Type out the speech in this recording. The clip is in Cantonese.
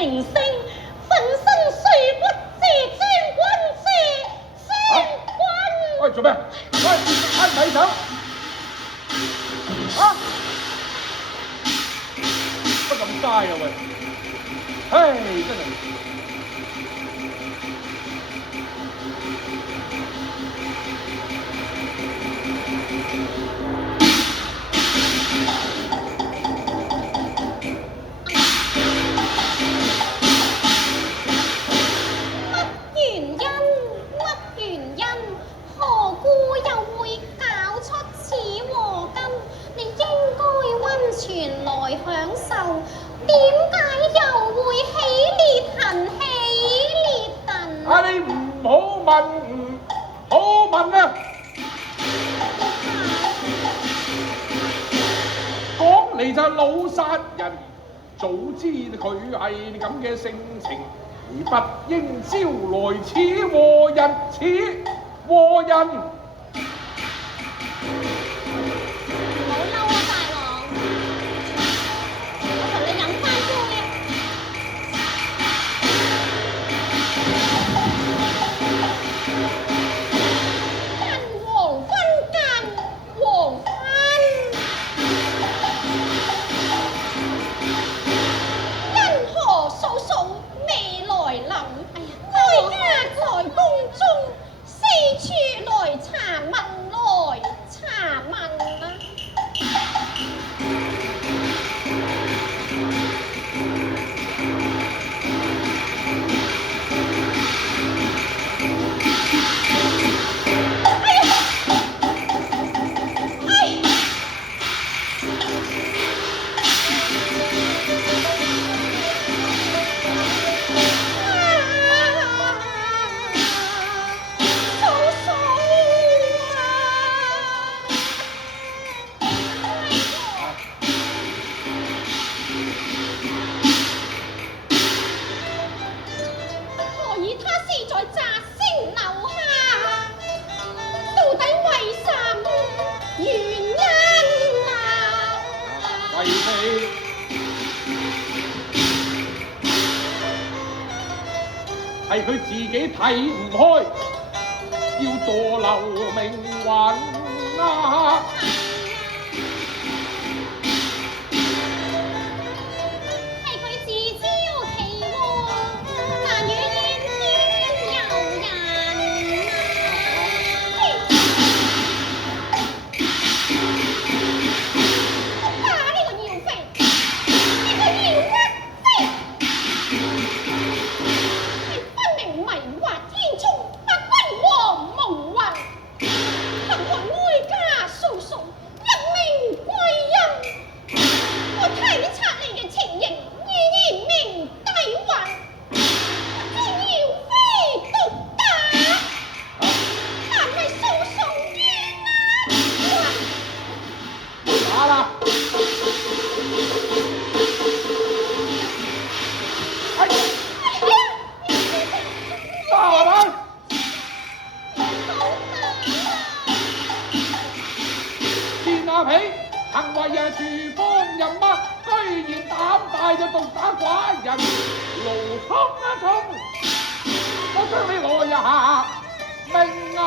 名聲，粉身碎骨謝將軍，謝將軍。喂，做咩？喂，咪走！啊！乜咁嘥啊喂！唉，真係。前來享受，點解又會起烈痕？起烈痕！啊！你唔好問，唔好問啊！講嚟就係老殺人，早知佢係咁嘅性情，你不應招來此禍人，此禍人。係佢自己睇唔開，要墮流命運啊！係佢自招其禍，難與怨天尤人啊！呢個妖妃，呢個妖厄妃！迷惑天沖，不君王夢魂，幸害哀家嫂嫂一命歸陰。我體察你嘅情形，已嚴明抵還，不知妖妃獨打，難為嫂嫂冤啊！打啦！行為廚房人物，居然膽大就獨打寡人，勞沖啊沖！我將你來呀命啊！